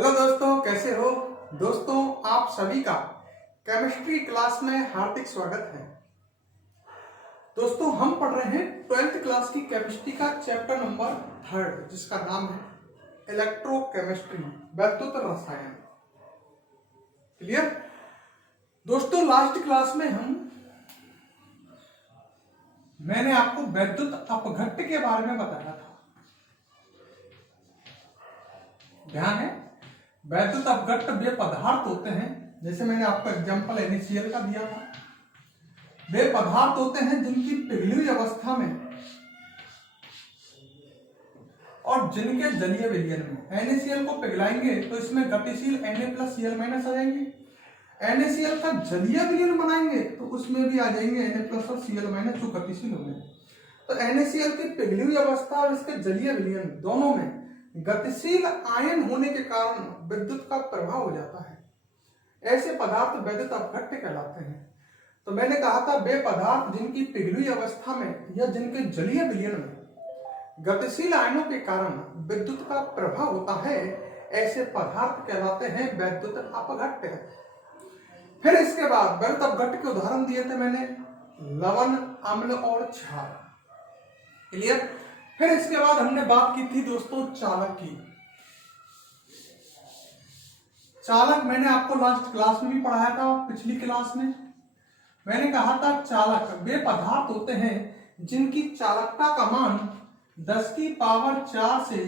Hello दोस्तों, कैसे हो दोस्तों। आप सभी का केमिस्ट्री क्लास में हार्दिक स्वागत है। दोस्तों, हम पढ़ रहे हैं 12th क्लास की केमिस्ट्री का चैप्टर नंबर 3 जिसका नाम है इलेक्ट्रोकेमिस्ट्री, वैद्युत रसायन। क्लियर दोस्तों। लास्ट क्लास में मैंने आपको वैद्युत अपघट्ट के बारे में बताया था, ध्यान है। वैद्युत अपघट्ट वे पदार्थ होते हैं, जैसे मैंने आपको एग्जांपल NaCl का दिया था। वे पदार्थ होते हैं जिनकी पिघली हुई अवस्था में और जिनके जलीय विलयन में NaCl को पिघलाएंगे तो इसमें गतिशील Na+Cl- आ जाएंगे। NaCl का जलीय विलयन बनाएंगे तो उसमें भी आ जाएंगे Na+ और Cl- जो गतिशील होंगे। तो NaCl की पिघली हुई अवस्था और इसके जलीय विलयन दोनों में गतिशील आयन होने के कारण विद्युत का प्रभाव हो जाता है। ऐसे पदार्थ वैद्युत अपघट्ट कहलाते हैं। तो मैंने कहा था वे पदार्थ जिनकी पिघली हुई अवस्था में या जिनके जलीय विलयन में गतिशील आयनों के कारण विद्युत का प्रभाव होता है, ऐसे पदार्थ कहलाते हैं वैद्युत अपघट्ट। फिर इसके बाद वैद्युत अपघट्ट के उदाहरण दिए थे मैंने, लवण, अम्ल और क्षार। क्लियर। फिर इसके बाद हमने बात की थी दोस्तों चालक की। चालक मैंने आपको लास्ट क्लास में भी पढ़ाया था, पिछली क्लास में मैंने कहा था चालक वे पदार्थ होते हैं जिनकी चालकता का मान 10⁴ से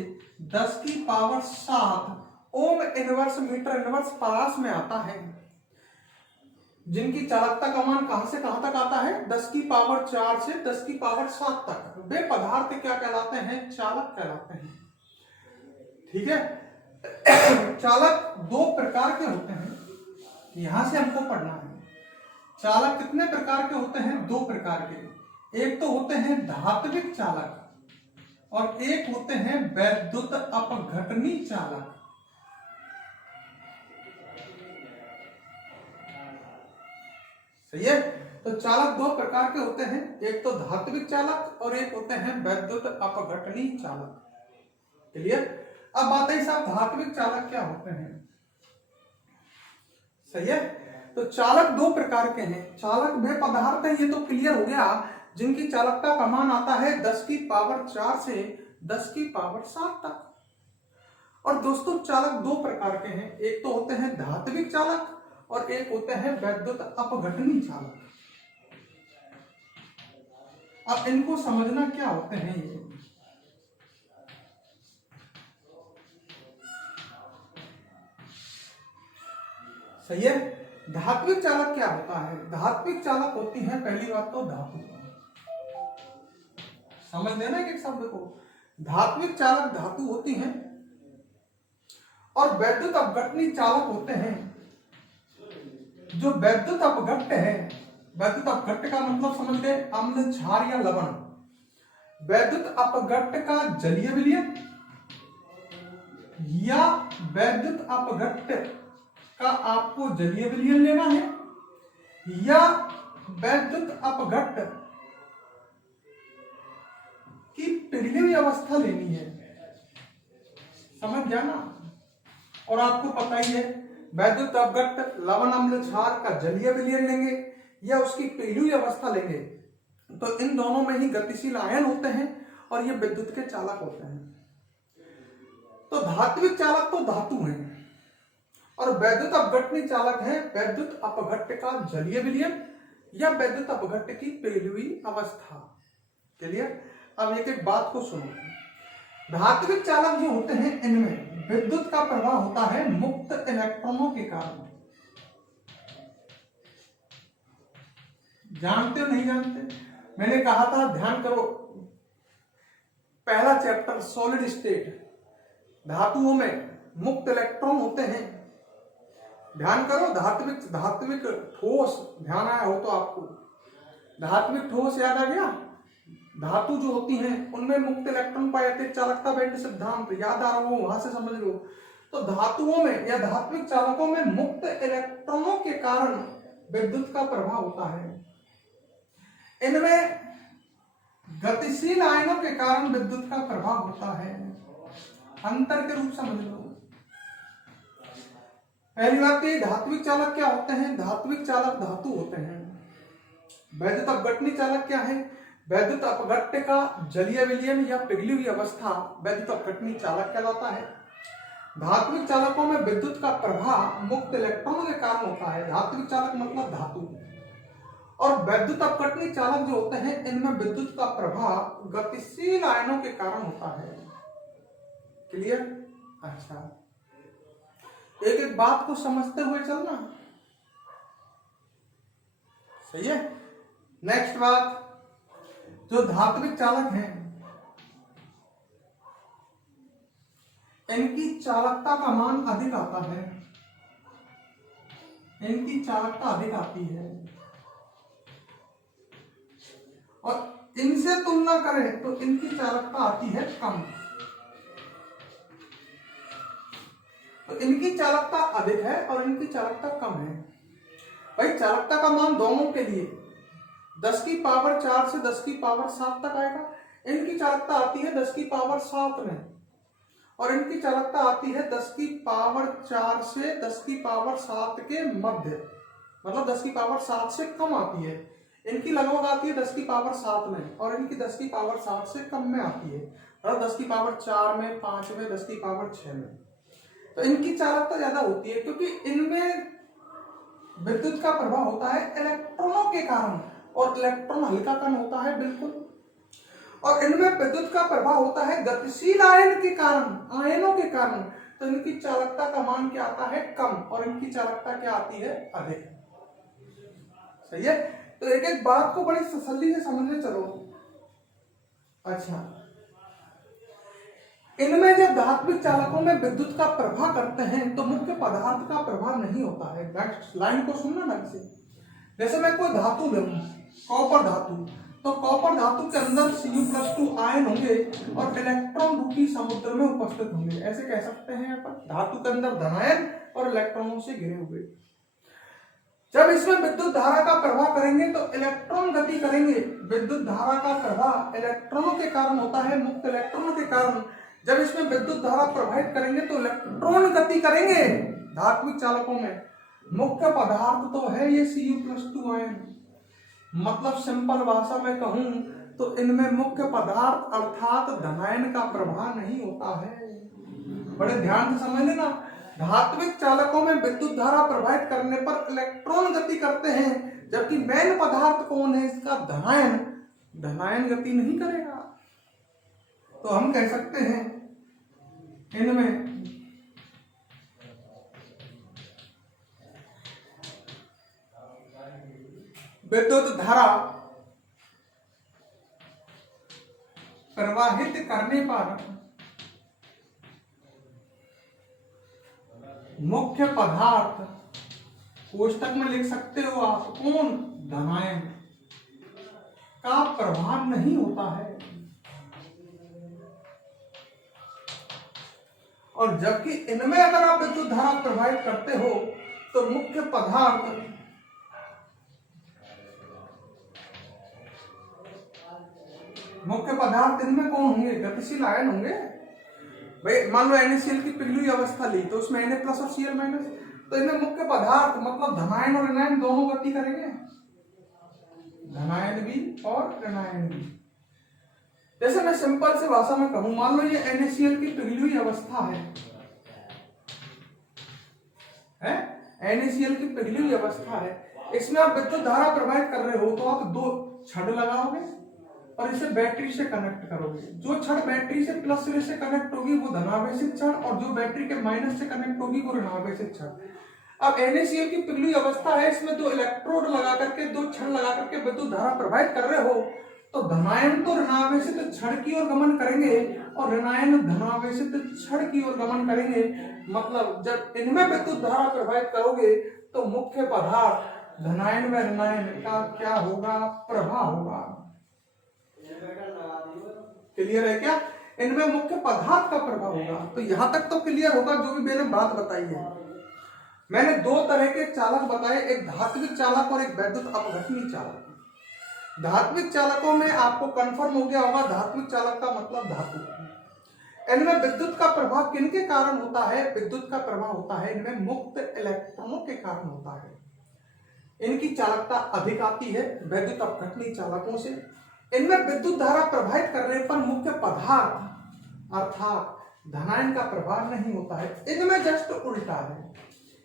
10⁻⁷ ओम इनवर्स मीटर इनवर्स पारस में आता है। जिनकी चालकता का मान कहां से कहां तक आता है? 10⁻⁴ से 10⁻⁷ तक वे पदार्थ क्या कहलाते हैं? चालक कहलाते हैं। ठीक है। चालक दो प्रकार के होते हैं, यहां से हमको पढ़ना है। चालक कितने प्रकार के होते हैं? दो प्रकार के। एक तो होते हैं धात्विक चालक और एक होते हैं वैद्युत अपघटनी चालक। सही है। तो चालक दो प्रकार के होते हैं, एक तो धात्विक चालक और एक होते हैं वैद्युत अपघटनी चालक। क्लियर। अब बात है साहब धात्विक चालक क्या होते हैं? सही है। तो चालक दो प्रकार के हैं। चालक वे पदार्थ है, ये तो क्लियर हो गया, जिनकी चालकता का मान आता है 10⁻⁴ से 10⁻⁷ तक। और दोस्तों चालक दो प्रकार के हैं, एक तो होते हैं धात्विक चालक और एक होते हैं वैद्युत अपघटनी चालक। अब इनको समझना क्या होते हैं ये। सही है। धात्विक चालक क्या होता है? धात्विक चालक होती है पहली बात तो धातु। समझ लेना एक शब्द को। धात्विक चालक धातु होती हैं और वैद्युत अपघटनी चालक होते हैं जो वैद्युत अपघट्ट है। वैद्युत अपघट्ट का मतलब समझ गए, अम्ल, क्षार या लवण। वैद्युत अपघट्ट का जलीय विलयन या वैद्युत अपघट्ट का आपको जलीय विलयन लेना है या वैद्युत अपघट्ट की पिघली हुई अवस्था लेनी है। समझ गया ना। और आपको पता ही है वैद्युत अपघट्ट लवण, अम्ल, क्षार का जलीय विलयन लेंगे या उसकी पिघली हुई अवस्था लेंगे तो इन दोनों में ही गतिशील आयन होते हैं और ये विद्युत के चालक होते हैं। तो धात्विक चालक तो धातु है और वैद्युत अपघटनी चालक है वैद्युत अपघट्ट का जलीय विलयन या वैद्युत अपघट्ट की पिघली हुई अवस्था। क्लियर। अब एक बात को सुनो। धात्विक चालक जो होते हैं इनमें विद्युत का प्रवाह होता है मुक्त इलेक्ट्रॉनों के कारण। जानते हो नहीं जानते? मैंने कहा था, ध्यान करो, पहला चैप्टर सॉलिड स्टेट, धातुओं में मुक्त इलेक्ट्रॉन होते हैं। ध्यान करो, धात्विक ठोस ध्यान आया हो तो आपको धात्विक ठोस याद आ गया। धातु जो होती हैं उनमें मुक्त इलेक्ट्रॉन पाए जाते हैं, चालकता बैंड सिद्धांत याद आ रहा हो वहां से समझ लो। तो धातुओं में या धात्विक चालकों में मुक्त इलेक्ट्रॉनों के कारण विद्युत का प्रभाव होता है। इनमें गतिशील आयनों के कारण विद्युत का प्रभाव होता है। अंतर के रूप समझ लो। पहली बात ये, धात्विक चालक क्या होते हैं? धात्विक चालक धातु होते हैं। वैद्युत अपघटनी चालक क्या है? वैद्युत अपघट्य का जलीय विलयन या पिघली हुई अवस्था वैद्युत अपघटनी चालक कहलाता है। धात्विक चालकों में विद्युत का प्रवाह मुक्त इलेक्ट्रॉनों के कारण होता है। धात्विक चालक मतलब धातु। और वैद्युत अपघटनी चालक जो होते हैं, इनमें विद्युत का प्रवाह गतिशील आयनों के कारण होता है। क्लियर? अच्छा, एक एक बात को समझते हुए चलना, सही है। नेक्स्ट बात, जो धात्विक चालक हैं, इनकी चालकता का मान अधिक आता है। इनकी चालकता अधिक आती है, और इनसे तुलना करें तो इनकी चालकता आती है कम। तो इनकी चालकता अधिक है और इनकी चालकता कम है। भाई चालकता का मान दोनों के लिए 10 की पावर 4 से 10 की पावर 7 तक आएगा। इनकी चालकता आती है 10 की पावर 7 में, और इनकी चालकता आती है 10 की पावर 4 से 10 की पावर 7 के मध्य, मतलब 10 की पावर 7 से कम आती है। इनकी लगभग आती है 10 की पावर 7 में, और इनकी 10 की पावर 7 से कम में आती है, मतलब 10 की पावर 4 में, 5 में, 10 की पावर 6 में। तो इनकी चालकता ज्यादा होती है, क्योंकि इनमें विद्युत का प्रभाव होता है इलेक्ट्रॉनों के कारण, और इलेक्ट्रॉन हल्का कण होता है बिल्कुल। और इनमें विद्युत का प्रभाव होता है गतिशील आयन के कारण, आयनों के कारण। तो इनकी चालकता का मान क्या आता है? कम, और इनकी चालकता क्या आती है? अधिक। सही है। तो एक एक बात को बड़ी तसल्ली से समझने चलो। अच्छा, इनमें जब धात्विक चालकों में विद्युत का प्रवाह करते हैं तो मुख्य पदार्थ का प्रवाह नहीं होता है। नेक्स्ट लाइन को सुनना ढंग से। जैसे मैं कोई धातु लूं, कॉपर धातु, तो कॉपर धातु के अंदर Cu+2 आयन होंगे और इलेक्ट्रॉन रूपी समुद्र में उपस्थित होंगे। ऐसे कह सकते हैं अपन, धातु के अंदर धनायन और इलेक्ट्रॉनों से घिरे हुए। जब इसमें विद्युत धारा का प्रवाह करेंगे तो इलेक्ट्रॉन गति करेंगे। विद्युत धारा का प्रवाह इलेक्ट्रॉनों के कारण होता है, मुक्त इलेक्ट्रॉनों के कारण। जब इसमें विद्युत धारा प्रवाहित करेंगे तो इलेक्ट्रॉन गति करेंगे। धात्विक चालकों में मुख्य पदार्थ तो है ये Cu+2 आयन। मतलब सिंपल भाषा में कहूं तो इनमें मुख्य पदार्थ अर्थात धनायन का प्रवाह नहीं होता है। बड़े ध्यान से समझ लेना। धात्विक चालकों में विद्युत धारा प्रवाहित करने पर इलेक्ट्रॉन गति करते हैं, जबकि मेन पदार्थ कौन है इसका? धनायन। धनायन गति नहीं करेगा। तो हम कह सकते हैं इनमें विद्युत धारा प्रवाहित करने पर मुख्य पदार्थ, कोष्टक में लिख सकते हो आप, कौन? धनायन का प्रवाह नहीं होता है। और जबकि इनमें अगर आप विद्युत धारा प्रवाहित करते हो तो मुख्य पदार्थ इनमें कौन होंगे? गतिशील आयन होंगे। भाई मान लो NaCl की पिघली हुई अवस्था ली तो उसमें Na+ और Cl-, तो इनमें मुख्य पदार्थ मतलब धनायन और ऋणायन दोनों गति करेंगे, धनायन भी और ऋणायन भी। जैसे मैं सिंपल से भाषा में कहूं, मान लो ये NaCl की पिघली हुई अवस्था है, NaCl की पिघली हुई अवस्था है। इसमें आप विद्युत धारा प्रवाहित कर रहे हो तो आप 2 छड़ लगाओगे और इसे बैटरी से कनेक्ट करोगे। जो छड़ बैटरी से प्लस सिरे से कनेक्ट होगी वो धनावेशित छड़, और जो बैटरी के माइनस से कनेक्ट होगी वो ऋणावेशित छड़। अब NaCl की पिघली हुई अवस्था है, इसमें 2 इलेक्ट्रोड लगा करके, 2 छड़ लगा करके विद्युत धारा प्रवाहित कर रहे हो, तो धनायन तो ऋणावेशित छड़ की ओर गमन करेंगे और ऋणायन धनावेशित छड़ की ओर गमन करेंगे। मतलब जब इनमें विद्युत धारा प्रवाहित करोगे तो मुख्य पदार्थ धनायन व ऋणायन का क्या होगा? प्रवाह होगा। क्लियर है क्या? इनमें मुख्य पदार्थ का प्रभाव होगा। तो यहां तक तो क्लियर होगा जो भी मैंने बात बताई है। मैंने 2 तरह के चालक बताए, एक धात्विक चालक और एक वैद्युत अपघटनी चालक। धात्विक चालकों में आपको कंफर्म हो गया होगा, धात्विक चालक का मतलब धातु। इनमें विद्युत का प्रभाव किनके कारण होता है? विद्युत का प्रभाव होता है इनमें मुक्त इलेक्ट्रॉनों के कारण होता है। इनकी चालकता अधिक आती है वैद्युत अपघटनी चालकों से। इनमें विद्युत धारा प्रवाहित करने पर मुख्य पदार्थ अर्थात धनायन का प्रभाव नहीं होता है। इनमें जस्ट उल्टा है,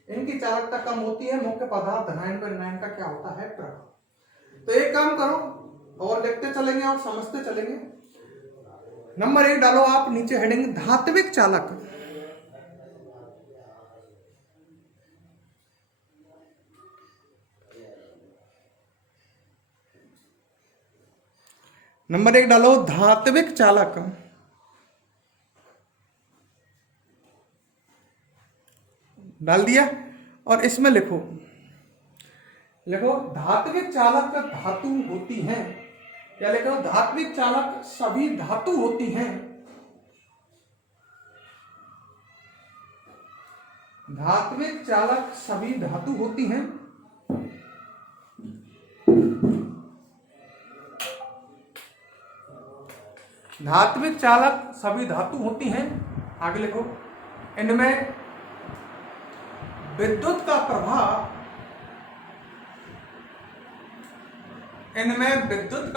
इनकी चालकता कम होती है, मुख्य पदार्थ धनायन पर ऋणायन का क्या होता है? प्रभाव। तो एक काम करो और लिखते चलेंगे और समझते चलेंगे। नंबर 1 डालो आप नीचे हेडिंग धात्विक चालक। नंबर 1 डालो धात्विक चालक। डाल दिया और इसमें लिखो धात्विक चालक धातु होती हैं। क्या लिखो? धात्विक चालक सभी धातु होती हैं। धात्विक चालक सभी धातु होती हैं। धात्विक चालक सभी धातु होती हैं। आगे लिखो इनमें विद्युत का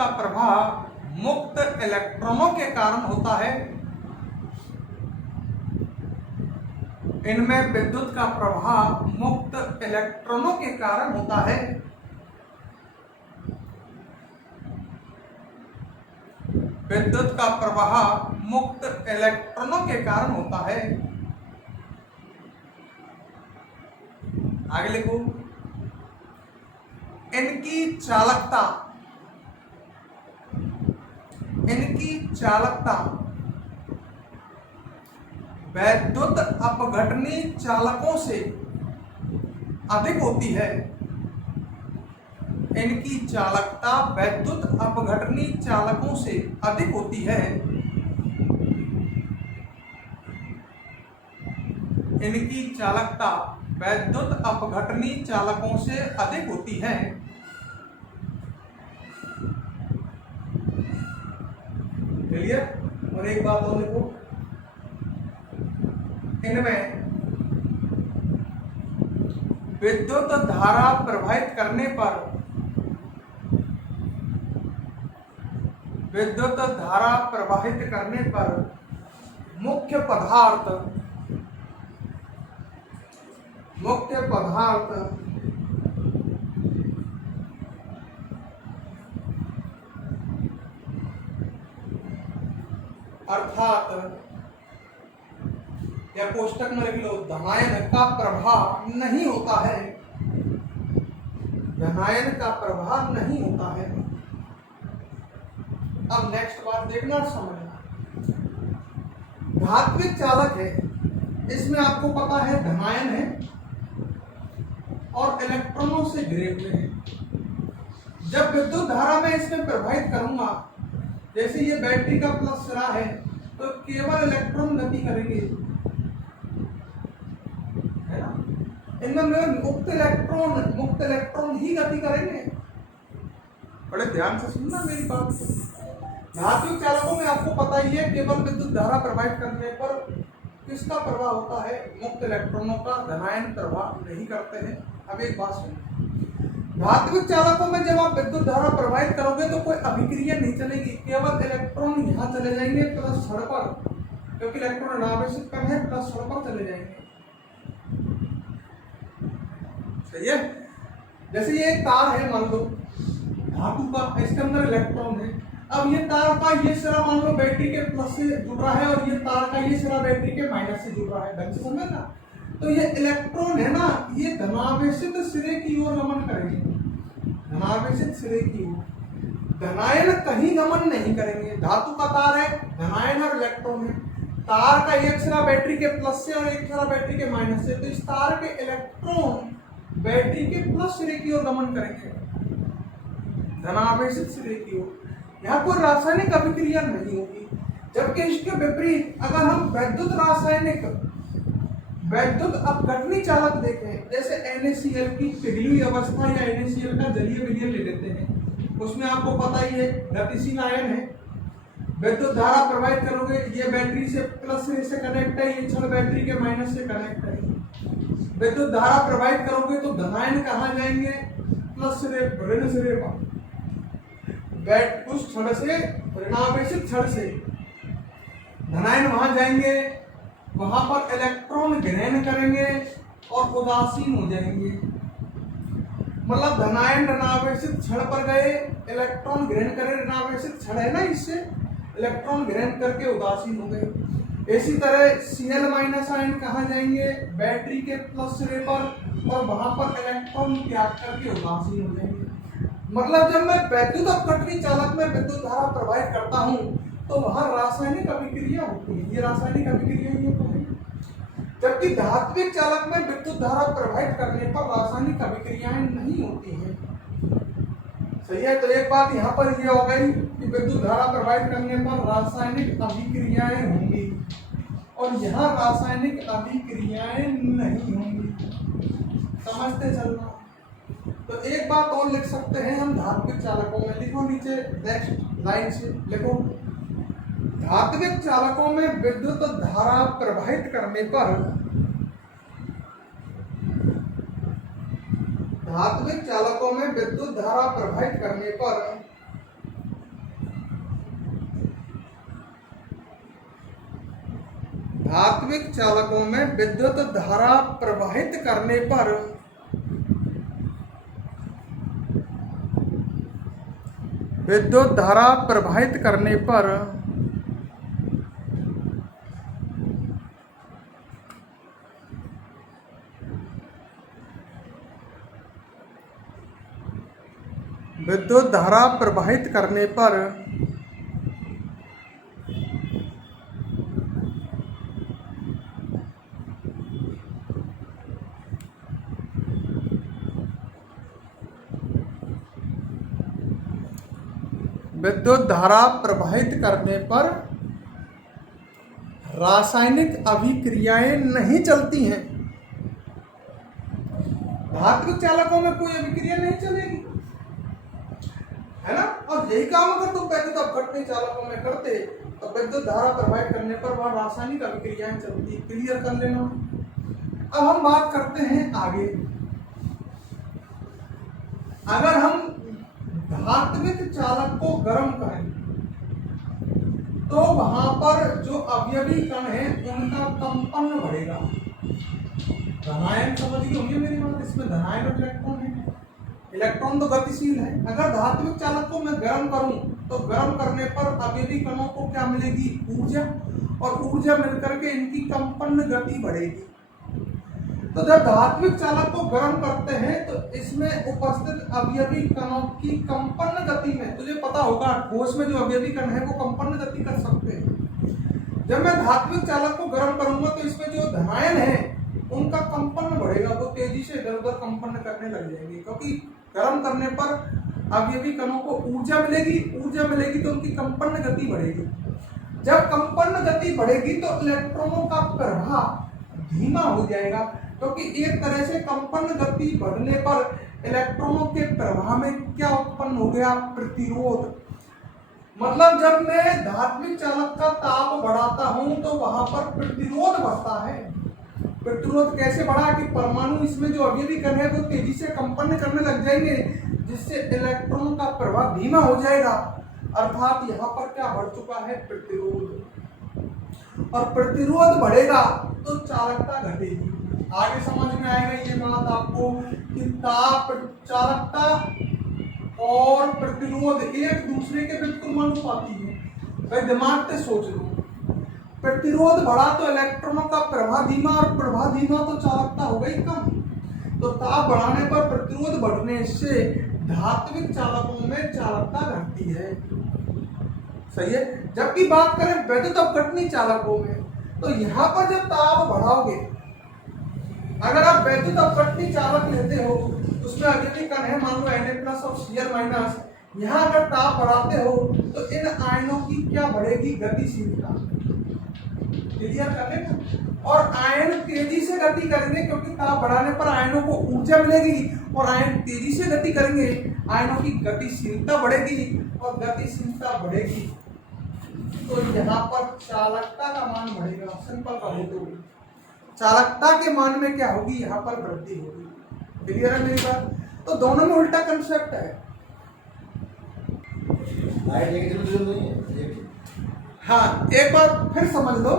प्रभाव मुक्त इलेक्ट्रॉनों के कारण होता है। इनमें विद्युत का प्रभाव मुक्त इलेक्ट्रॉनों के कारण होता है। विद्युत का प्रवाह मुक्त इलेक्ट्रॉनों के कारण होता है। आगे लिखो इनकी चालकता वैद्युत अपघटनी चालकों से अधिक होती है। इनकी चालकता वैद्युत अपघटनी चालकों से अधिक होती है। इनकी चालकता वैद्युत अपघटनी चालकों से अधिक होती है। क्लियर? और एक बात और लिखो इनमें विद्युत धारा प्रवाहित करने पर मुख्य पदार्थ अर्थात या कोष्टक में लिख लो धनायन का प्रभाव नहीं होता है। धनायन का प्रभाव नहीं होता है। अब नेक्स्ट बात देखना और समझना। धात्विक चालक है, इसमें आपको पता है धनायन है और इलेक्ट्रॉनों से घिरे हुए हैं। जब विद्युत धारा में इसमें प्रवाहित करूंगा, जैसे ये बैटरी का प्लस सिरा है तो केवल इलेक्ट्रॉन गति करेंगे, है ना? इनमें मुक्त इलेक्ट्रॉन ही गति करेंगे। बड़े ध्यान से सुनना मेरी बात को। धात्विक चालकों में आपको पता ही है केवल विद्युत धारा प्रवाहित करने पर किसका प्रभाव होता है? मुक्त इलेक्ट्रॉनों का। धनायन प्रभाव नहीं करते हैं। अब एक बात सुनिए, धात्विक चालकों में जब आप विद्युत धारा प्रवाहित करोगे तो कोई अभिक्रिया नहीं चलेगी, केवल इलेक्ट्रॉन यहाँ चले जाएंगे प्लस छड़ पर, क्योंकि इलेक्ट्रॉन ऋणावेशित कम है, प्लस छड़ पर चले जाएंगे। सही है? जैसे ये एक तार है मान लो धातु का, इसके अंदर इलेक्ट्रॉन है। अब ये तार का ये सिरा मान लो बैटरी के प्लस से जुड़ रहा है और ये तार का ये सिरा बैटरी के माइनस से जुड़ रहा है। ढंग से समझना। तो ये इलेक्ट्रॉन है ना, ये धनावेशित सिरे की ओर गमन करेंगे, धनावेशित सिरे की ओर। धनायन कहीं गमन नहीं करेंगे। धातु का तार है, धनायन और इलेक्ट्रॉन है। तार का एक सिरा बैटरी के प्लस से और एक सिरा बैटरी के माइनस से, तो इस तार के इलेक्ट्रॉन बैटरी के प्लस सिरे की ओर गमन करेंगे, धनावेशित सिरे की ओर। यहाँ कोई रासायनिक अभिक्रिया नहीं होगी। जबकि इसके विपरीत अगर हम वैद्युत अपघटनी चालक देखें, जैसे NaCl की पिघली हुई अवस्था या NaCl का जलीय विलयन ले लेते हैं, उसमें आपको पता ही है गतिशील आयन है, विद्युत धारा प्रवाहित करोगे, ये बैटरी से प्लस सिरे से कनेक्ट है, ये छड़ बैटरी के माइनस से कनेक्ट है। विद्युत धारा प्रवाहित करोगे तो धनायन कहाँ जाएंगे, प्लस सिरे ऋण सिरे पर, उस छड़ से ऋणावेशित छड़ से धनायन वहां जाएंगे, वहां पर इलेक्ट्रॉन ग्रहण करेंगे और उदासीन हो जाएंगे। मतलब धनायन ऋणावेशित छड़ पर गए, इलेक्ट्रॉन ग्रहण करे, ऋणावेशित छड़ है ना, इससे इलेक्ट्रॉन ग्रहण करके उदासीन हो गए। इसी तरह Cl माइनस आयन कहाँ जाएंगे, बैटरी के प्लस सिरे पर, और वहां पर इलेक्ट्रॉन त्याग करके उदासीन हो जाएंगे। मतलब जब मैं वैद्युत अपघटनी चालक में विद्युत धारा प्रवाहित करता हूं तो वहां रासायनिक अभिक्रिया होती है, ये रासायनिक अभिक्रिया ही होती है। जबकि धात्विक चालक में विद्युत धारा प्रवाहित करने पर रासायनिक अभिक्रियाएं नहीं होती हैं। सही है, तो एक बात यहाँ पर ये हो गई कि विद्युत धारा प्रवाहित करने पर रासायनिक अभिक्रियाएं होंगी और यहाँ रासायनिक अभिक्रियाएं नहीं होंगी। समझते चलना। तो एक बात और लिख सकते हैं हम धात्विक चालकों में, लिखो नीचे नेक्स्ट लाइन से लिखो, धात्विक चालकों में विद्युत धारा प्रवाहित करने पर, धात्विक चालकों में विद्युत धारा प्रवाहित करने पर धात्विक चालकों में विद्युत धारा प्रवाहित करने पर विद्युत धारा प्रवाहित करने पर विद्युत धारा प्रवाहित करने पर विद्युत धारा प्रवाहित करने पर रासायनिक अभिक्रियाएं नहीं चलती हैं। धात्विक चालकों में कोई अभिक्रिया नहीं चलेगी, है ना। और यही काम अगर तुम वैद्युत अपघटनी चालकों में करते तो विद्युत धारा प्रवाहित करने पर वह रासायनिक अभिक्रियाएं चलती। क्लियर कर लेना। अब हम बात करते हैं आगे। अगर हम धात्विक चालक को गर्म करें तो वहां पर जो अवयवी कण है उनका कंपन बढ़ेगा। धनायन समझ गए होंगे मेरी बात, इसमें धनायन और इलेक्ट्रॉन है। इलेक्ट्रॉन तो गतिशील है। अगर धात्विक चालक को मैं गर्म करूं तो गर्म करने पर अवयवी कणों को क्या मिलेगी, ऊर्जा, और ऊर्जा मिलकर के इनकी कंपन गति बढ़ेगी। तो जब धात्विक चालक को गर्म करते हैं तो इसमें उपस्थित अवयवी कणों की कंपन गति में, तुझे पता होगा ठोस में जो अवयवी कण है वो कंपन गति कर सकते हैं। जब मैं धात्विक चालक को गर्म करूंगा तो इसमें जो धनायन है उनका कंपन बढ़ेगा, वो तेजी से इधर उधर कंपन करने लग जाएंगे, क्योंकि गर्म करने पर अवयवी कणों को ऊर्जा मिलेगी, ऊर्जा मिलेगी तो उनकी कंपन गति बढ़ेगी। जब कंपन गति बढ़ेगी तो इलेक्ट्रॉनों का प्रवाह धीमा हो जाएगा, क्योंकि एक तरह से कंपन गति बढ़ने पर इलेक्ट्रॉनों के प्रवाह में क्या उत्पन्न हो गया, प्रतिरोध। मतलब जब मैं धात्विक चालक का ताप बढ़ाता हूं तो वहां पर प्रतिरोध बढ़ता है। प्रतिरोध कैसे बढ़ा कि परमाणु इसमें जो अवयवी कण है वो तेजी से कंपन करने लग जाएंगे, जिससे इलेक्ट्रॉन का प्रवाह धीमा हो जाएगा। अर्थात यहाँ पर क्या बढ़ चुका है, प्रतिरोध। और प्रतिरोध बढ़ेगा तो चालकता घटेगी। आगे समझ में आएगा ये बात आपको कि ताप, चालकता और प्रतिरोध एक दूसरे के बिल्कुल अनुपाती है। भाई दिमाग से सोच लो, प्रतिरोध बढ़ा तो इलेक्ट्रॉनों का प्रवाह धीमा, और प्रवाह धीमा तो चालकता हो गई कम। तो ताप बढ़ाने पर प्रतिरोध बढ़ने से धात्विक चालकों में चालकता घटती है। सही है। जबकि बात करें वैद्युत अपघटनी चालकों में तो यहाँ पर जब ताप बढ़ाओगे, अगर आप वैद्युत अपघटनी चालक लेते हो उसमें अवयवी कण है मान लो Na+ और Cl-, यहाँ अगर ताप बढ़ाते हो तो इन आयनों की क्या बढ़ेगी, गतिशीलता। क्लियर कर लेना। और आयन तेजी से गति करेंगे, क्योंकि ताप बढ़ाने पर आयनों को ऊर्जा मिलेगी और आयन तेजी से गति करेंगे, आयनों की गतिशीलता बढ़ेगी और गतिशीलता बढ़ेगी तो यहाँ पर चालकता का मान बढ़ेगा। सिंपल कहो तो चालकता के मान में क्या होगी, यहाँ पर वृद्धि होगी। क्लियर है मेरी बात? तो दोनों में उल्टा कंसेप्ट है। हाँ, एक बार फिर समझ लो,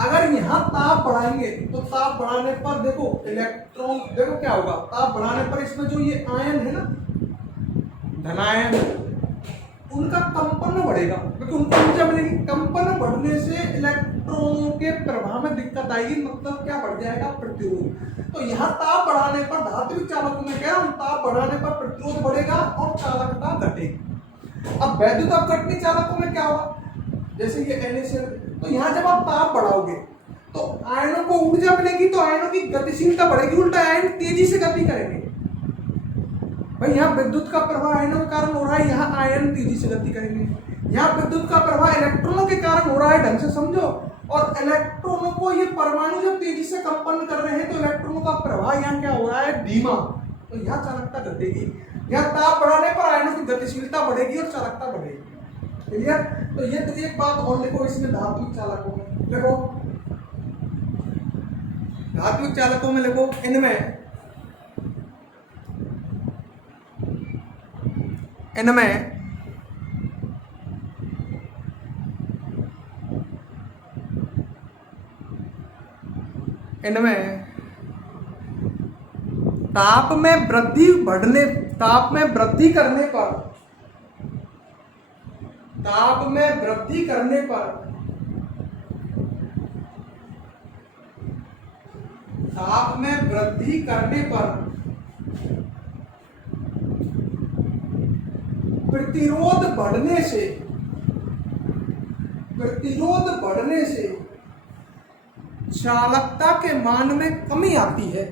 अगर यहाँ ताप बढ़ाएंगे तो ताप बढ़ाने पर देखो इलेक्ट्रॉन, देखो क्या होगा, ताप बढ़ाने पर इसमें जो ये आयन है ना, धनायन, उनका कंपन बढ़ेगा क्योंकि उनको ऊर्जा मिलेगी। कंपन बढ़ने से इलेक्ट्रॉनों के प्रवाह में दिक्कत आएगी, मतलब क्या बढ़ जाएगा, प्रतिरोध। तो यहाँ ताप बढ़ाने पर धात्विक चालकों में क्या, ताप बढ़ाने पर प्रतिरोध बढ़ेगा और चालकता घटेगी। अब वैद्युत अपघटनी चालकों में क्या होगा, जैसे ये NaCl, तो यहाँ जब आप ताप बढ़ाओगे तो आयनों को ऊर्जा मिलेगी, तो आयनों की गतिशीलता बढ़ेगी, उल्टा आयन तेजी से गति करेंगे। भाई यहाँ विद्युत का प्रवाह आयनों के कारण हो रहा है, यहाँ आयन तेजी से गति करेंगे। यहाँ विद्युत का प्रवाह इलेक्ट्रॉनों के कारण हो रहा है, ढंग से समझो, और इलेक्ट्रॉनों को ये परमाणु जब तेजी से कंपन कर रहे हैं तो इलेक्ट्रॉनों का प्रवाह यहाँ क्या हो रहा है, धीमा, तो यहाँ चालकता घटेगी। यहाँ ताप बढ़ाने पर आयनों की गतिशीलता बढ़ेगी और चालकता बढ़ेगी। क्लियर? तो ये तो एक बात और लिखो इसमें, धात्विक चालकों में लिखो, धात्विक चालकों में लिखो, इनमें ताप में वृद्धि करने पर प्रतिरोध बढ़ने से चालकता के मान में कमी आती है।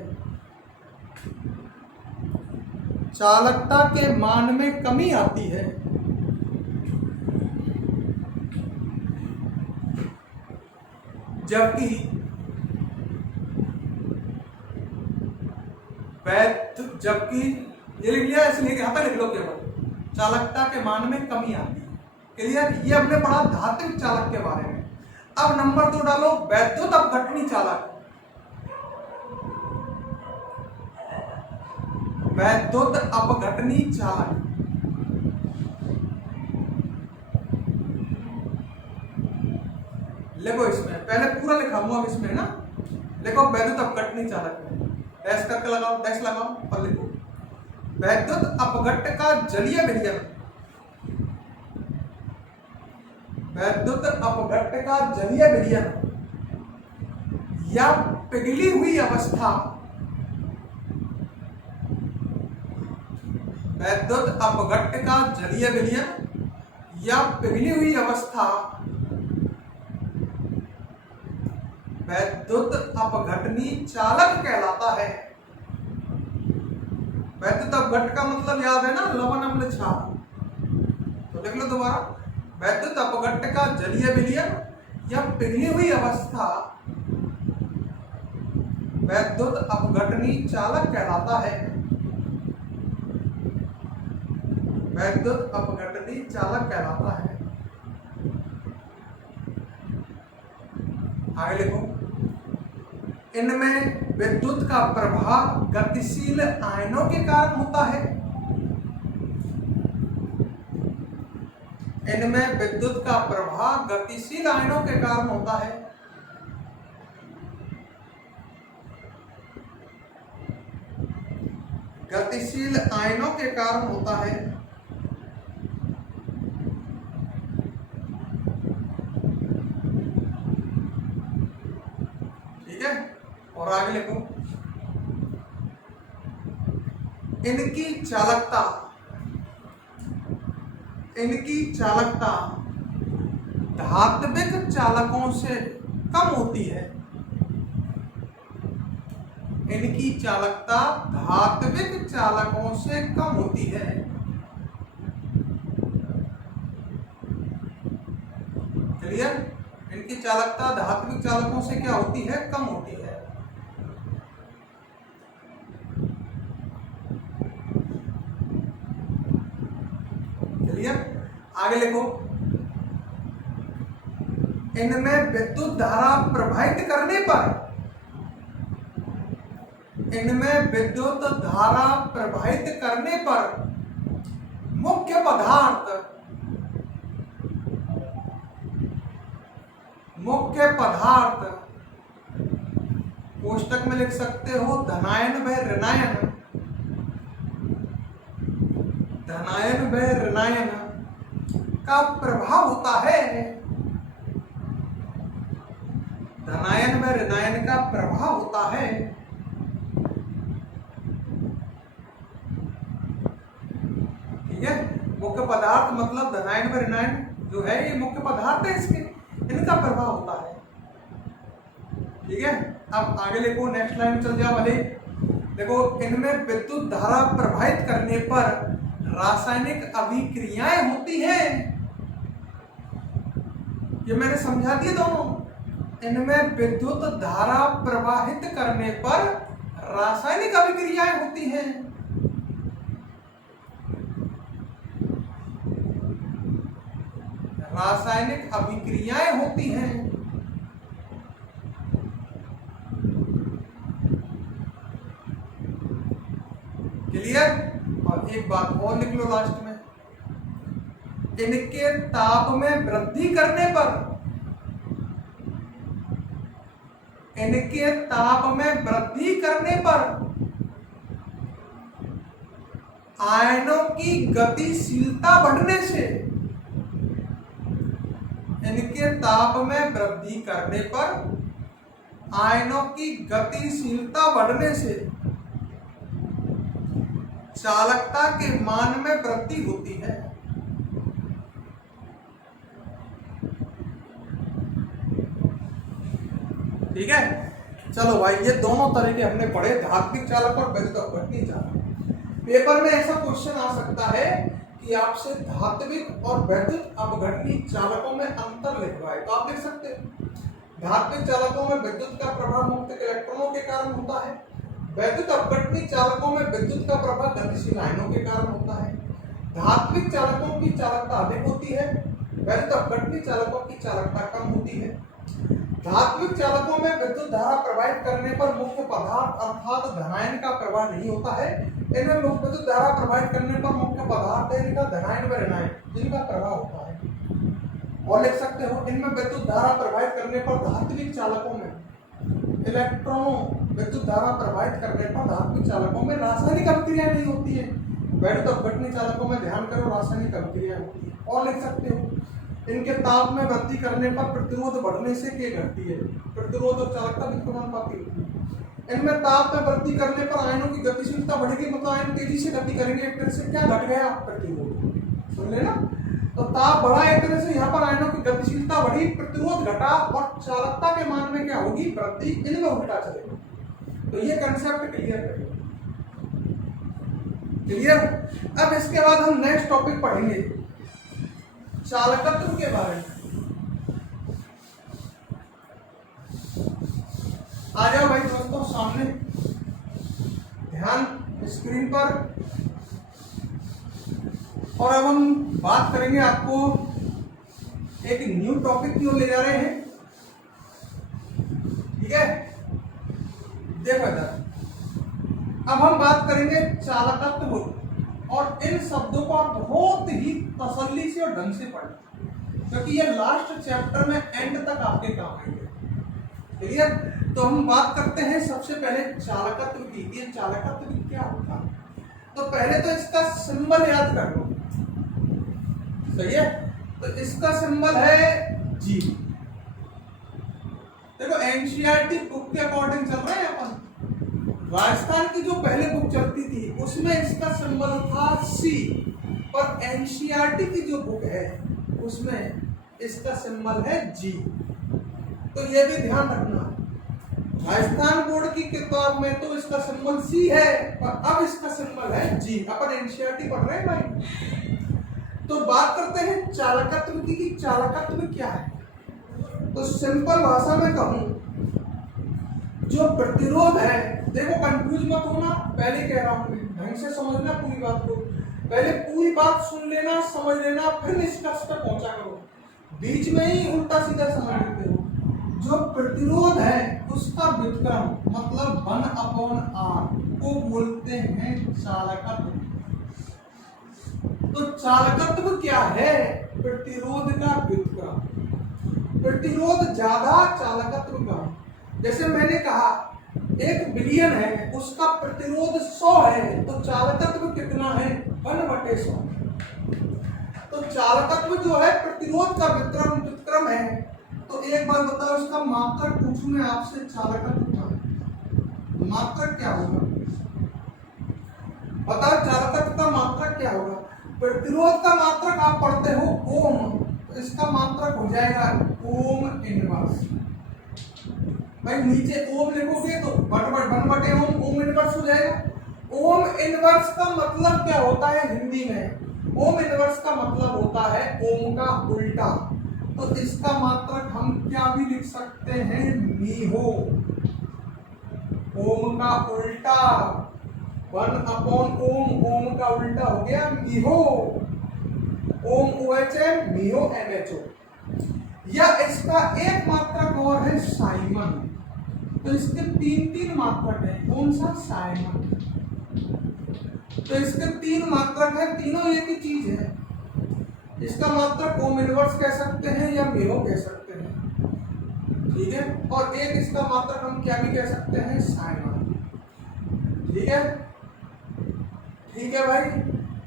चालकता के मान में कमी आती है। जबकि ये लिख लिया, इसलिए यहाँ पे लिख लो केवल चालकता के मान में कमी आती है। क्लियर? ये हमने पढ़ा धात्विक चालक के बारे में। अब नंबर 2 डालो, वैद्युत अपघटनी चालक। वैद्युत अपघटनी चालक लिखो, इसमें पहले पूरा लिखा हूं, अब इसमें ना लिखो वैद्युत अपघटनी चालक में डैश करके लगाओ, डैश लगाओ और लिखो वैद्युत अपघट्ट का जलीय विलयन। वैद्युत अपघट्ट का जलीय विलयन या पिघली हुई अवस्था, वैद्युत अपघट्ट का जलीय विलयन या पिघली हुई अवस्था वैद्युत अपघटनी चालक कहलाता है। वैद्युत अपघट्ट का मतलब याद है ना, लवण अम्ल क्षार, तो लिख लो दोबारा, वैद्युत अपघट्ट का जलीय विलयन या पिघली हुई अवस्था वैद्युत अपघटनी चालक कहलाता है। वैद्युत अपघटनी चालक कहलाता है। आगे लिखो, इनमें विद्युत का प्रवाह गतिशील आयनों के कारण होता है। इनमें विद्युत का प्रवाह गतिशील आयनों के कारण होता है। गतिशील आयनों के कारण होता है। ठीक है, और आगे लिखो, इनकी चालकता धात्विक चालकों से कम होती है। इनकी चालकता धात्विक चालकों से कम होती है। क्लियर? इनकी चालकता धात्विक चालकों से क्या होती है, कम होती है। क्लियर? आगे लिखो, इनमें विद्युत धारा प्रवाहित करने पर, इनमें विद्युत धारा प्रवाहित करने पर मुख्य पदार्थ, मुख्य पदार्थ कोष्टक में लिख सकते हो धनायन व ऋणायन, धनायन व ऋणायन का प्रभाव होता है, धनायन व ऋणायन का प्रभाव होता है। ठीक है, मुख्य पदार्थ मतलब धनायन व ऋणायन जो है ये मुख्य पदार्थ है, इसके इनका प्रभाव होता है। ठीक है, अब आगे देखो, नेक्स्ट लाइन चल जाओ भले। देखो, इनमें विद्युत धारा प्रवाहित करने पर रासायनिक अभिक्रियाएं होती हैं। ये मैंने समझा दिया दोनों। इनमें विद्युत धारा प्रवाहित करने पर रासायनिक अभिक्रियाएं होती हैं। रासायनिक अभिक्रियाएं होती हैं। क्लियर? और एक बात और लिख लो लास्ट में, इनके ताप में वृद्धि करने पर, इनके ताप में वृद्धि करने पर आयनों की गतिशीलता बढ़ने से, इनके ताप में वृद्धि करने पर आयनों की गतिशीलता बढ़ने से चालकता के मान में वृद्धि होती है। ठीक है, चलो भाई, ये दोनों तरह के हमने पढ़े, धात्विक चालक और वैद्युत अपघटनी चालक। पेपर में ऐसा क्वेश्चन आ सकता है कि आपसे धात्विक और वैद्युत अपघटनी चालकों में अंतर लिखवाए, तो आप लिख सकते हैं धात्विक चालकों में विद्युत का प्रभाव मुक्त इलेक्ट्रॉनों के कारण होता है, वैद्युत अपघटनी चालकों में विद्युत का प्रभाव गतिशील आयनों के कारण होता है। धात्विक चालकों की चालकता अधिक होती है, वैद्युत अपघटनी चालकों की चालकता कम होती है। धात्विक चालकों में विद्युत धारा प्रवाहित करने पर मुख्य पदार्थ अर्थात धनायन का प्रवाह नहीं होता है। इनमें विद्युत धारा प्रवाहित करने पर मुख्य पदार्थ है इनका धनायन व ऋणायन, जिनका प्रवाह होता है। और लिख सकते हो, इनमें विद्युत धारा प्रवाहित करने पर धात्विक चालकों में इलेक्ट्रॉनों, विद्युत धारा प्रवाहित करने पर धात्विक चालकों में रासायनिक अभिक्रिया नहीं होती है, वैद्युत अपघटनी चालकों में ध्यान करो रासायनिक अभिक्रिया होती है। और लिख सकते हो, इनके ताप में वृद्धि करने पर प्रतिरोध बढ़ने से क्या घटती है, प्रतिरोध और चालकता भी समानुपाती होती है। इनमें ताप में वृद्धि करने पर आयनों की गतिशीलता बढ़ेगी, मतलब आयन तेजी से गति करेंगे, फिर से क्या घट गया, प्रतिरोध। सुन लेना, तो ताप बढ़ा एक तरह से, यहाँ पर आयनों की गतिशीलता बढ़ी, प्रतिरोध घटा और चालकता के मान में क्या होगी, वृद्धि। इनमें उल्टा चलेगा। तो ये कंसेप्ट क्लियर करें। क्लियर? अब इसके बाद हम नेक्स्ट टॉपिक पढ़ेंगे चालकत्व के बारे में। आ जाओ भाई दोस्तों सामने, ध्यान स्क्रीन पर। और अब हम बात करेंगे, आपको एक न्यू टॉपिक की ओर ले जा रहे हैं। ठीक है, देखो इधर, अब हम बात करेंगे चालकत्व, और इन शब्दों को आप बहुत ही तसल्ली से और ढंग से पढ़ें, क्योंकि ये लास्ट चैप्टर में एंड तक आपके काम आएंगे। क्लियर? तो हम बात करते हैं सबसे पहले चालकत्व की। ये चालकत्व क्या होता है? तो पहले तो इसका सिंबल याद कर लो। सही है, तो इसका सिंबल है जी। देखो, एनसीईआरटी बुक के अकॉर्डिंग चल रहे हैं अपन। राजस्थान की जो पहले बुक चलती थी उसमें इसका सिंबल था सी, पर एनसीईआरटी की जो बुक है उसमें इसका सिंबल है जी। तो ये भी ध्यान रखना, राजस्थान बोर्ड की किताब में तो इसका सिंबल सी है, पर अब इसका सिंबल है जी। अपन एनसीईआरटी पढ़ रहे हैं भाई। तो बात करते हैं चालकत्व की कि चालकत्व क्या है। तो सिंपल भाषा में कहूं, जो प्रतिरोध है, देखो कंफ्यूज मत होना, पहले कह रहा हूं, ढंग से समझना पूरी बात को। पहले पूरी बात सुन लेना, समझ लेना, फिर निष्कर्ष तक पहुंचा करो। बीच में ही उल्टा सीधा समझ लेते हो। जो प्रतिरोध है उसका व्युत्क्रम मतलब 1/r को बोलते हैं चालकत्व। तो चालकत्व क्या है? प्रतिरोध का व्युत्क्रम। प्रतिरोध ज्यादा, चालकत्व कम। जैसे मैंने कहा 1 बिलियन है, उसका प्रतिरोध 100 है, तो चालकत्व कितना है? 1/100। तो चालकत्व जो है प्रतिरोध का व्युत्क्रम है। तो एक बार बताओ इसका मात्रक पूछूं मैं आपसे, चालकत्व का मात्रक क्या होगा? बताओ चालकत्व का मात्रक क्या होगा? प्रतिरोध का मात्रक आप पढ़ते हो ओम, तो इसका मात्रक हो जाएगा ओम इनवर्स। भाई नीचे ओम लिखोगे तो 1/ओम, ओम इनवर्स हो जाएगा। ओम इनवर्स का मतलब क्या होता है हिंदी में? ओम इनवर्स का मतलब होता है ओम का उल्टा। तो इसका मात्रक हम क्या भी लिख सकते हैं? मीहो। ओम का उल्टा 1/ओम, ओम का उल्टा हो गया मीहो। ओम OH, मीहो MHO। या इसका एक मात्रक और है साइमन। तो इसके 3 मात्रक है। कौन सा? साइमन। तो इसके 3 मात्रक है, तीनों एक ही चीज है। इसका मात्रक ओम इनवर्स कह सकते हैं या मीहो कह सकते हैं, ठीक है। और एक इसका मात्रक हम क्या भी कह सकते हैं? साइमन। ठीक है, ठीक है भाई।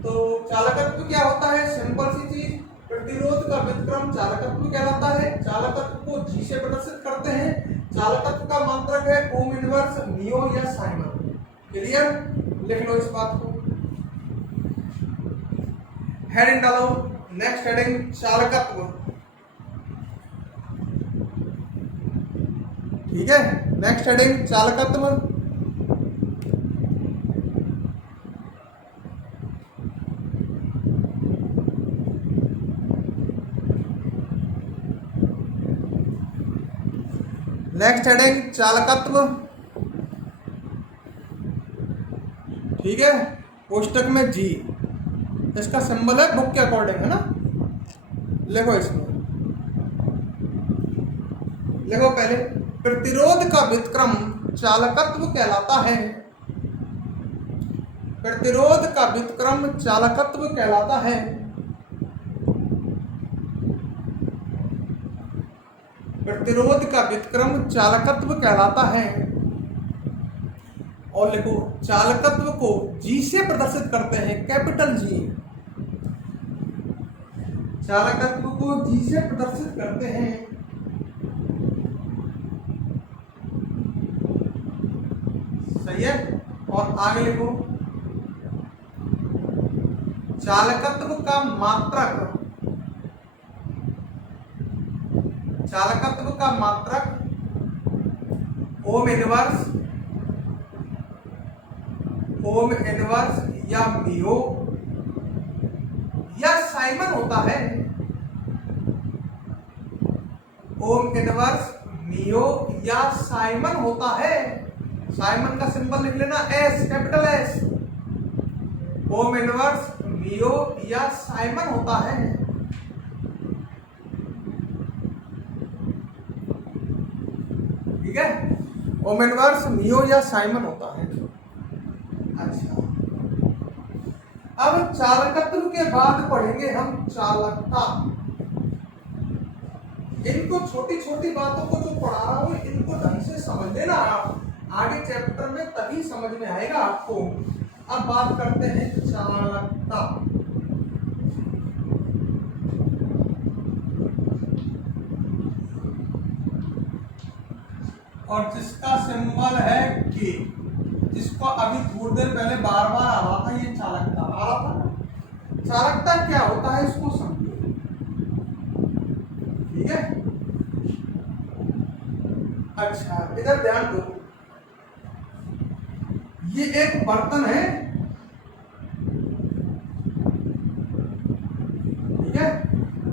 तो चालकत्व क्या होता है? सिंपल सी चीज, प्रतिरोध का व्युत्क्रम चालकत्व कहलाता है। चालकत्व को जी से प्रदर्शित करते हैं। चालकत्व का मात्रक है ओम इनवर्स, मीहो या साइमन। क्लियर? लिख लो इस बात को। हेडिंग डालो, नेक्स्ट हेडिंग चालकत्व। ठीक है, नेक्स्ट हेडिंग चालकत्व। नेक्स्ट हेडिंग चालकत्व। ठीक है, कोष्टक में जी, इसका सिंबल है बुक के अकॉर्डिंग, है ना। लिखो इसमें, लिखो पहले, प्रतिरोध का व्युत्क्रम चालकत्व कहलाता है। प्रतिरोध का व्युत्क्रम चालकत्व कहलाता है। प्रतिरोध का व्युत्क्रम चालकत्व कहलाता है। और लिखो, चालकत्व को जी से प्रदर्शित करते हैं, कैपिटल जी। चालकत्व को जी से प्रदर्शित करते हैं। सही है। और आगे लिखो, चालकत्व का मात्रक, चालकत्व का मात्रक ओम इनवर्स, ओम इनवर्स या मीहो या साइमन होता है। ओम इनवर्स, मीहो या साइमन होता है। साइमन का सिंबल लिख लेना S, capital S. Ohm inverse, मीहो या साइमन होता है। ठीक है, ओम इनवर्स, मीहो या साइमन होता है। अच्छा, अब चालकत्व के बाद पढ़ेंगे हम चालकता। इनको छोटी छोटी बातों को जो पढ़ा रहा हूं, इनको ढंग से समझ लेना आप, आगे चैप्टर में तभी समझ में आएगा आपको। अब बात करते हैं चालकता। और जिसका सिंबल है के, जिसको अभी थोड़ी देर पहले बार बार आ रहा था, ये चालकता आ रहा था। चालकता क्या होता है इसको समझो, ठीक है। अच्छा, इधर ध्यान दो, ये एक बर्तन है, ठीक है,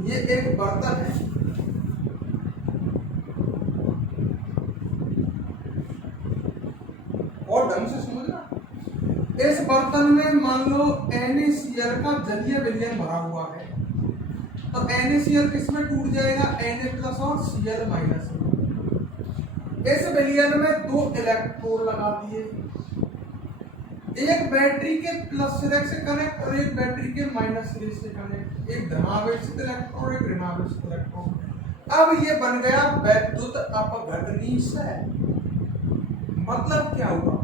ये एक बर्तन है। और ढंग से समझना, इस बर्तन में मान लो NaCl का जलीय विलयन भरा हुआ है। तो NaCl किसमें टूट जाएगा, Na+ और Cl-। इस विलयन में 2 इलेक्ट्रोड लगा दिए, एक बैटरी के प्लस सिरे से कनेक्ट और एक बैटरी के माइनस सिरे से कनेक्ट, एक धनावेशित इलेक्ट्रोड एक ऋणावेशित इलेक्ट्रोड। अब ये बन गया वैद्युत अपघटनी सेल। मतलब क्या हुआ,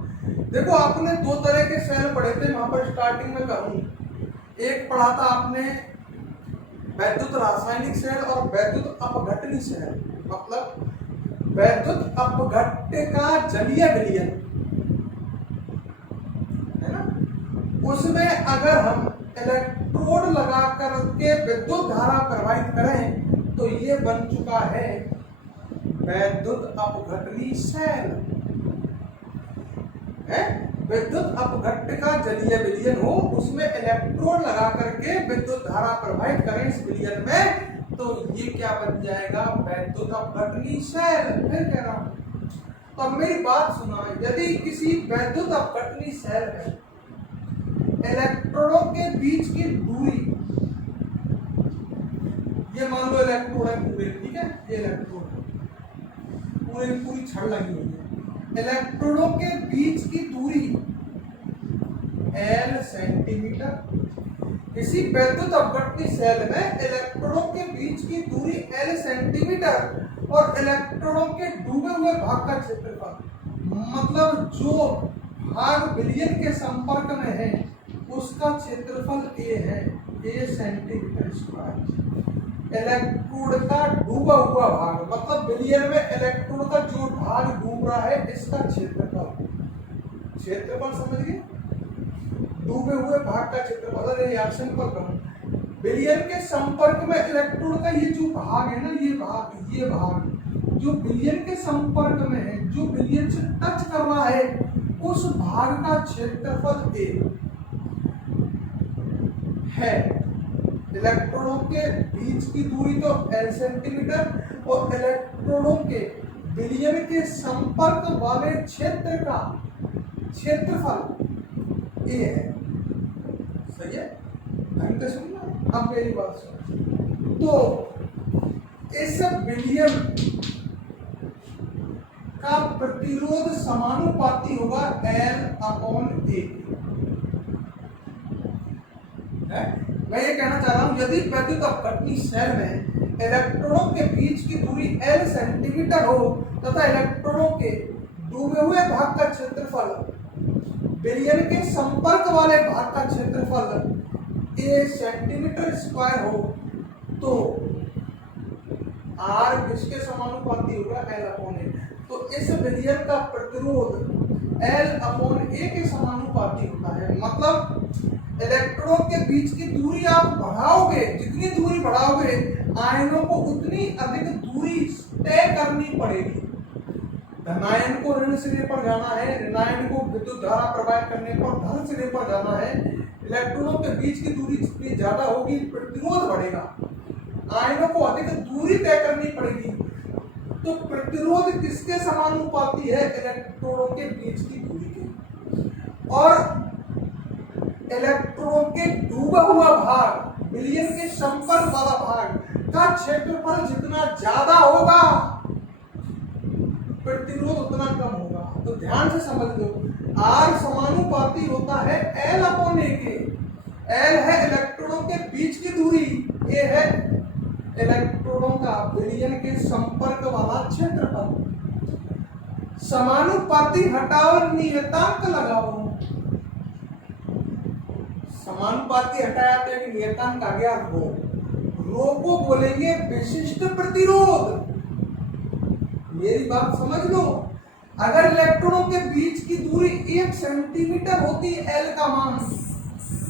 देखो आपने 2 तरह के सेल पढ़े थे, वहां पर स्टार्टिंग में कहूं, एक पढ़ा था आपने वैद्युत रासायनिक सेल और वैद्युत अपघटनी सेल। मतलब वैद्युत अपघट्य का जलीय विलयन है ना, उसमें अगर हम इलेक्ट्रोड लगा करके विद्युत धारा प्रवाहित करें तो ये बन चुका है वैद्युत अपघटनी सेल है। विद्युत अपघट्य का जलीय विलयन हो, उसमें इलेक्ट्रोड लगा करके विद्युत धारा प्रवाहित करें इस विलयन में, तो ये क्या बन जाएगा, वैद्युत अपघटनी सेल। फिर कह रहा हूं, तो अब मेरी बात सुना, यदि किसी वैद्युत अपघटनी सेल में इलेक्ट्रोडों के बीच की दूरी, ये मान लो इलेक्ट्रोड है पूरे, ठीक है, ये इलेक्ट्रोड पूरे पूरी छड़ लगी हुई है, इलेक्ट्रोडों के बीच की दूरी L सेंटीमीटर। किसी वैद्युत अपघटनी सेल में इलेक्ट्रोडों के बीच की दूरी L सेंटीमीटर और इलेक्ट्रोडों के डूबे हुए भाग का क्षेत्रफल, मतलब जो भाग विलयन के संपर्क में है उसका क्षेत्रफल A है, A सेंटीमीटर स्क्वायर। इलेक्ट्रोड का डूबा हुआ भाग, मतलब विलयन में इलेक्ट्रोड का जो भाग डूब रहा है इसका क्षेत्रफल, क्षेत्रफल समझ गए, डूबे हुए भाग का क्षेत्रफल। अरे यार सिंपल कहूं, विलयन के संपर्क में इलेक्ट्रोड का ये जो भाग है ना, ये भाग जो विलयन के संपर्क में है, जो विलयन से टच कर रहा है, उस भाग का क्षेत्रफल A है। इलेक्ट्रोडों के बीच की दूरी तो L सेंटीमीटर और इलेक्ट्रोडों के विलयन के संपर्क वाले क्षेत्र का क्षेत्रफल A है। सही है, ढंग से सुनना। अब मेरी बात सुनो, तो इस विलयन का प्रतिरोध समानुपाती होगा L/A। मैं ये कहना चाह रहा हूं, यदि वैद्युत अपघटनी सेल में इलेक्ट्रोडों के बीच की दूरी L सेंटीमीटर हो तथा इलेक्ट्रोडों के डूबे हुए भाग का क्षेत्रफल विलयन के संपर्क वाले भाग का क्षेत्रफल A सेंटीमीटर स्क्वायर हो, तो R किसके समानुपाती होगा, L/A। तो इस विलयन का प्रतिरोध L/A के समानुपाती होता है। मतलब इलेक्ट्रोडों के बीच की दूरी आप बढ़ाओगे, जितनी दूरी बढ़ाओगे आयनों को उतनी अधिक दूरी तय करनी पड़ेगी। धनायन को ऋण सिरे पर जाना है, ऋणायन को विद्युत धारा प्रवाहित करने पर धन सिरे पर जाना है। इलेक्ट्रॉनों के बीच की दूरी जितनी ज्यादा होगी प्रतिरोध बढ़ेगा, आयनों को अधिक दूरी तय करनी पड़ेगी। तो प्रतिरोध किसके समानुपाती है, इलेक्ट्रॉनों के बीच की दूरी के। और इलेक्ट्रॉनों के डूबा हुआ भाग, विलयन के संपर्क वाला भाग का क्षेत्रफल जितना ज्यादा होगा प्रतिरोध उतना कम होगा। तो ध्यान से समझ लो, R समानुपाती होता है L/A के। L है इलेक्ट्रॉनों के बीच की दूरी, A है इलेक्ट्रॉनों का विलयन के संपर्क वाला क्षेत्रफल। समानुपाती हटाओ, नियतांक लगाओ। समानुपाती हटाया तो एक नियतांक आ गया रो। रो को बोलेंगे विशिष्ट प्रतिरोध। मेरी बात समझ लो, अगर इलेक्ट्रॉनों के बीच की दूरी 1 सेंटीमीटर होती है L का मान,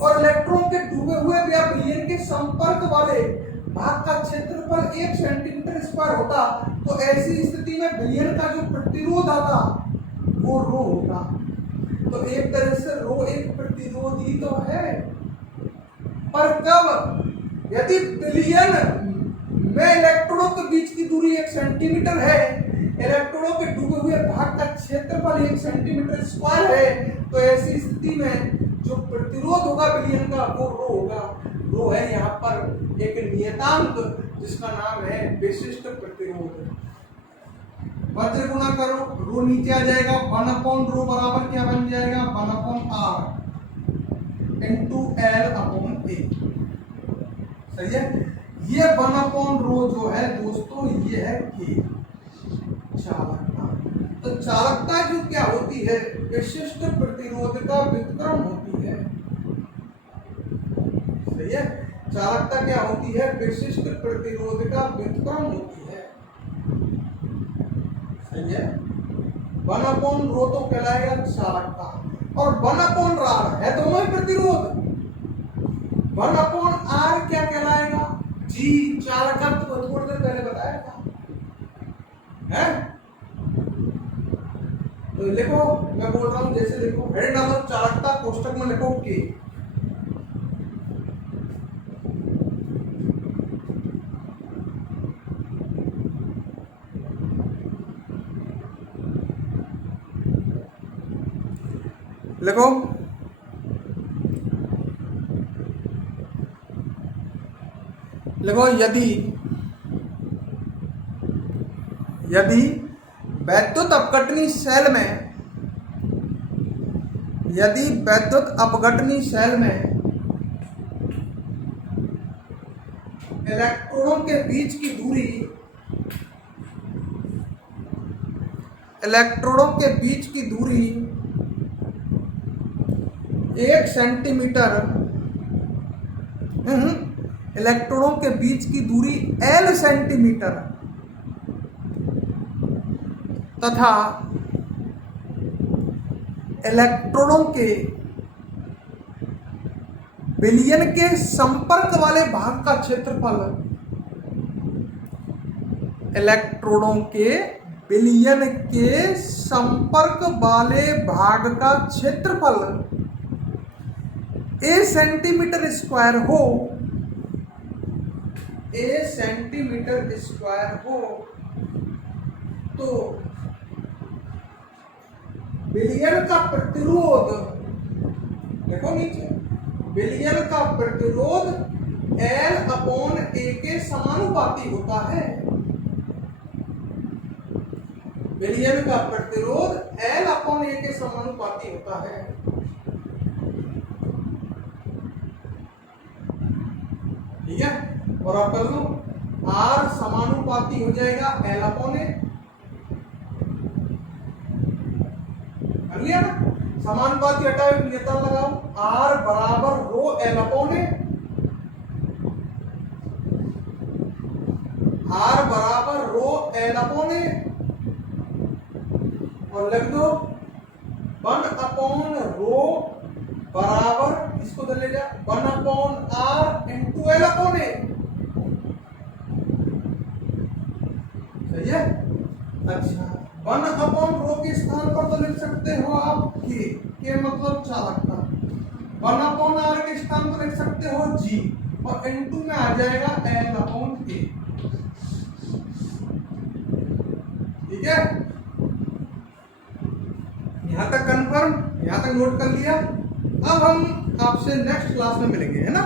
और इलेक्ट्रॉन के डूबे हुए या विलयन के संपर्क वाले भाग का क्षेत्रफल 1 सेंटीमीटर स्क्वायर होता, तो ऐसी स्थिति में विलयन का जो प्रतिरोध आता वो रो होता। तो एक तरह से रो एक प्रतिरोध ही तो है। पर कब, यदि विलयन में इलेक्ट्रॉनों के बीच की दूरी 1 सेंटीमीटर है, इलेक्ट्रॉनों के डूबे हुए भाग का क्षेत्रफल 1 सेंटीमीटर स्क्वायर है, तो ऐसी स्थिति में जो प्रतिरोध होगा विलयन का वो रो होगा। रो है यहाँ पर एक नियतांक जिसका नाम है विशिष्ट प्रतिरोध। वज्र गुणा करो, रो नीचे आ जाएगा, 1/रो बराबर क्या बन जाएगा, 1/r इंटू एल अपॉन ए। सही है। ये 1/रो जो है दोस्तों ये है के चालकता। तो चालकता जो क्या होती है, विशिष्ट प्रतिरोध का व्युत्क्रम होती है। सही है। चालकता क्या होती है, विशिष्ट प्रतिरोध का व्युत्क्रम होती है। सही है। 1/रो तो कहलाएगा चालकता और 1/r है दोनों ही प्रतिरोध। 1/r क्या कहलाएगा, जी चालकत्व, थोड़ी देर पहले बताया था है। तो लिखो, मैं बोल रहा हूं जैसे लिखो, हेड डालो चालकता, कोष्टक में लिखो के। लिखो लिखो यदि वैद्युत अपघटनी सेल में, यदि वैद्युत अपघटनी सेल में इलेक्ट्रॉनों के बीच की दूरी, इलेक्ट्रॉनों के बीच की दूरी 1 सेंटीमीटर, इलेक्ट्रॉनों के बीच की दूरी L सेंटीमीटर तथा इलेक्ट्रॉनों के विलयन के संपर्क वाले भाग का क्षेत्रफल, इलेक्ट्रॉनों के विलयन के संपर्क वाले भाग का क्षेत्रफल A सेंटीमीटर स्क्वायर हो, A सेंटीमीटर स्क्वायर हो, तो विलयन का प्रतिरोध, देखो नीचे, विलयन का प्रतिरोध L/A के समानुपाती होता है। विलयन का प्रतिरोध L/A के समानुपाती होता है। ठीक है। और आप कर लो, R समानुपाती हो जाएगा L/A, कर लिया ना। समानुपाती हटाओ, नियतांक लगाओ, R बराबर रो L/A, R बराबर रो L/A, और लिख दो 1/रो बराबर, इसको तो ले जा, 1/r इंटू L/A। सही है। अच्छा, 1/रो के स्थान पर तो लिख सकते हो आप के मतलब चालकता, 1/r के स्थान पर लिख सकते हो जी, और इंटू में आ जाएगा L/A। ठीक है। यहां तक कंफर्म, यहां तक नोट कर लिया। अब हम आपसे नेक्स्ट क्लास में मिलेंगे, है ना।